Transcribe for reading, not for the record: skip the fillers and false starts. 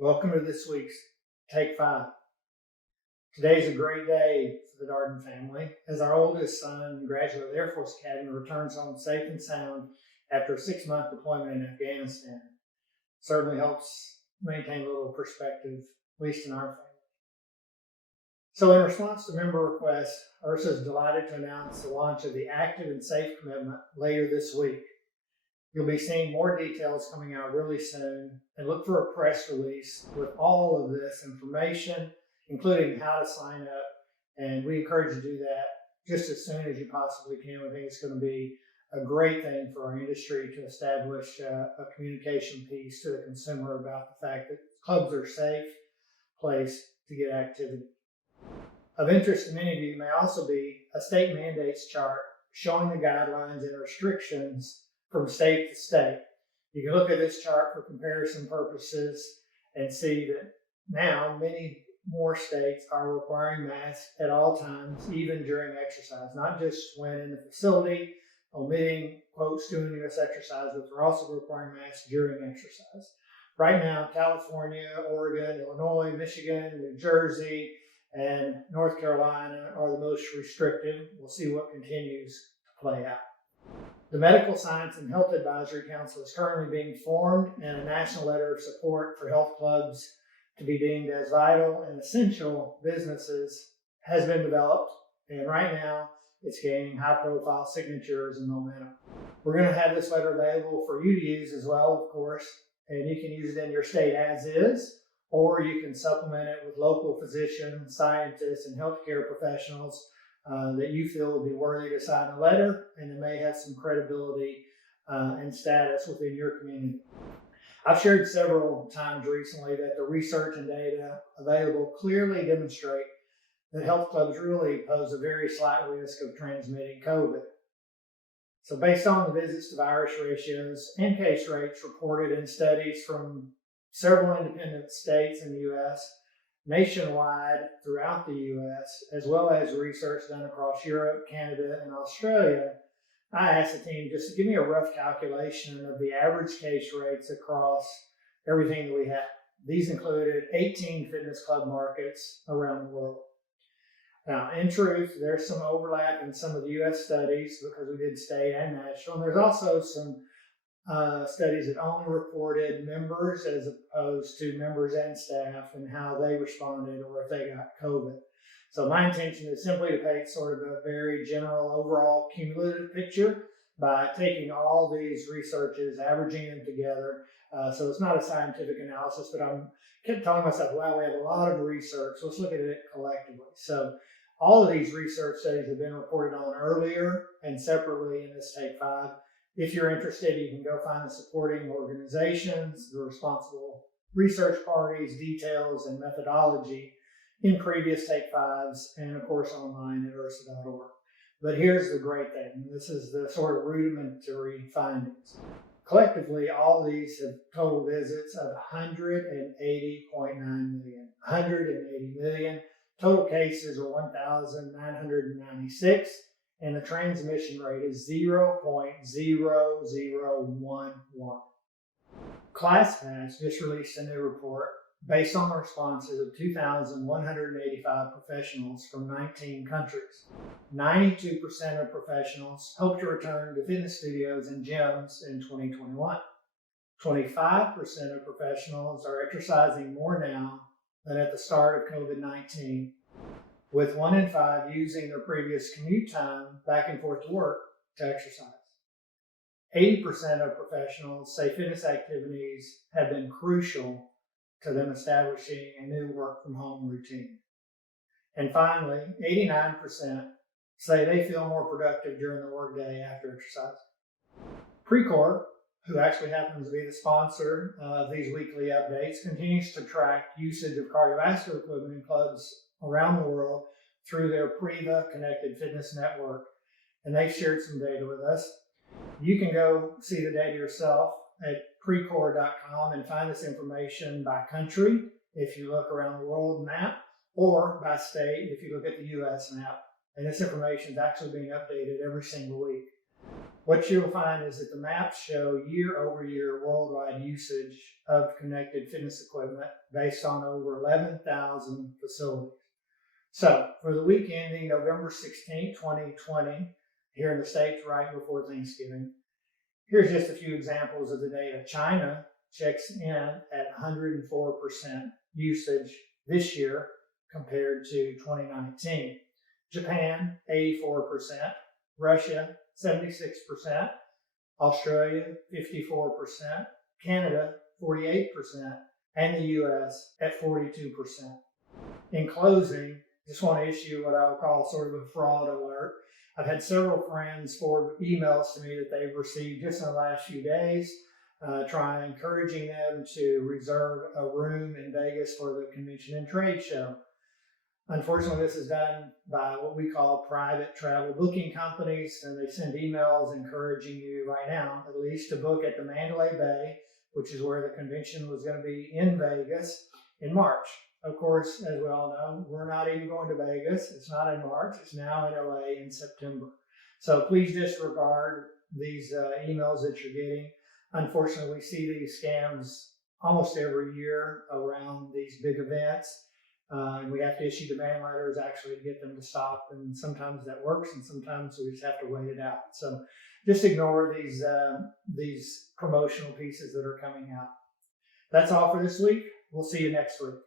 Welcome to this week's Take 5. Today's a great day for the Darden family as our oldest son graduated Air Force Academy and returns home safe and sound after a 6-month deployment in Afghanistan. Certainly helps maintain a little perspective, at least in our family. So in response to member requests, IHRSA is delighted to announce the launch of the Active and Safe Commitment later this week. You'll be seeing more details coming out really soon, and look for a press release with all of this information, including how to sign up. And we encourage you to do that just as soon as you possibly can. We think it's going to be a great thing for our industry to establish a communication piece to the consumer about the fact that clubs are a safe place to get activity. Of interest to many of you may also be a state mandates chart showing the guidelines and restrictions from state to state. You can look at this chart for comparison purposes and see that now many more states are requiring masks at all times, even during exercise, not just when in the facility, omitting quote strenuous exercise, but they're also requiring masks during exercise. Right now, California, Oregon, Illinois, Michigan, New Jersey, and North Carolina are the most restrictive. We'll see what continues to play out. The Medical Science and Health Advisory Council is currently being formed, and a national letter of support for health clubs to be deemed as vital and essential businesses has been developed, and right now it's gaining high-profile signatures and momentum. We're going to have this letter available for you to use as well, of course, and you can use it in your state as is, or you can supplement it with local physicians, scientists, and healthcare professionals that you feel would be worthy to sign a letter and that may have some credibility and status within your community. I've shared several times recently that the research and data available clearly demonstrate that health clubs really pose a very slight risk of transmitting COVID. So based on the visits to virus ratios and case rates reported in studies from several independent states in the U.S., nationwide throughout the U.S., as well as research done across Europe, Canada, and Australia, I asked the team just to give me a rough calculation of the average case rates across everything that we have. These included 18 fitness club markets around the world. Now, in truth, there's some overlap in some of the U.S. studies because we did state and national. And there's also some studies that only reported members as opposed to members and staff and how they responded or if they got COVID. So my intention is simply to paint sort of a very general overall cumulative picture by taking all these researches, averaging them together. So it's not a scientific analysis, but I kept telling myself, wow, we have a lot of research. Let's look at it collectively. So all of these research studies have been reported on earlier and separately in this Take 5. If you're interested, you can go find the supporting organizations, the responsible research parties, details, and methodology in previous Take 5s, and of course online at IHRSA.org. But here's the great thing. This is the sort of rudimentary findings. Collectively, all these have total visits of 180.9 million. 180 million. Total cases are 1,996. And the transmission rate is 0.0011. ClassPass just released a new report based on the responses of 2,185 professionals from 19 countries. 92% of professionals hope to return to fitness studios and gyms in 2021. 25% of professionals are exercising more now than at the start of COVID-19. With 1 in 5 using their previous commute time back and forth to work to exercise. 80% of professionals say fitness activities have been crucial to them establishing a new work from home routine. And finally, 89% say they feel more productive during the workday after exercise. Precor, who actually happens to be the sponsor of these weekly updates, continues to track usage of cardiovascular equipment in clubs around the world through their Preva Connected Fitness Network, and they've shared some data with us. You can go see the data yourself at Precor.com and find this information by country if you look around the world map, or by state if you look at the U.S. map. And this information is actually being updated every single week. What you'll find is that the maps show year-over-year worldwide usage of connected fitness equipment based on over 11,000 facilities. So for the week ending November 16, 2020, here in the States right before Thanksgiving, here's just a few examples of the data. China checks in at 104% usage this year compared to 2019. Japan, 84%. Russia, 76%. Australia, 54%. Canada, 48%. And the US at 42%. In closing, just want to issue what I would call sort of a fraud alert. I've had several friends forward emails to me that they've received just in the last few days, encouraging them to reserve a room in Vegas for the convention and trade show. Unfortunately, this is done by what we call private travel booking companies, and they send emails encouraging you right now, at least, to book at the Mandalay Bay, which is where the convention was going to be in Vegas in March. Of course, as we all know, we're not even going to Vegas. It's not in March. It's now in LA in September. So please disregard these emails that you're getting. Unfortunately, we see these scams almost every year around these big events. And we have to issue demand letters actually to get them to stop. And sometimes that works, and sometimes we just have to wait it out. So just ignore these promotional pieces that are coming out. That's all for this week. We'll see you next week.